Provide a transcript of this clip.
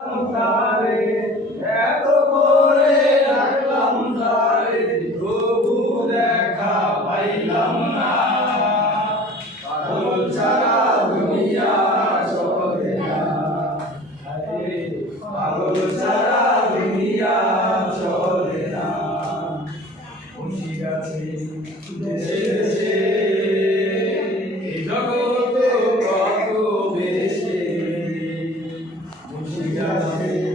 তারে এত করে রাখলাম তারে তবু দেখা পাইলাম না পাগল ছাড়া দুনিয়া চলে না পাগল ছাড়া দুনিয়া চলে না খুশি আছে দেশে দেশে এই জগৎ কত বেশি খুশি আছে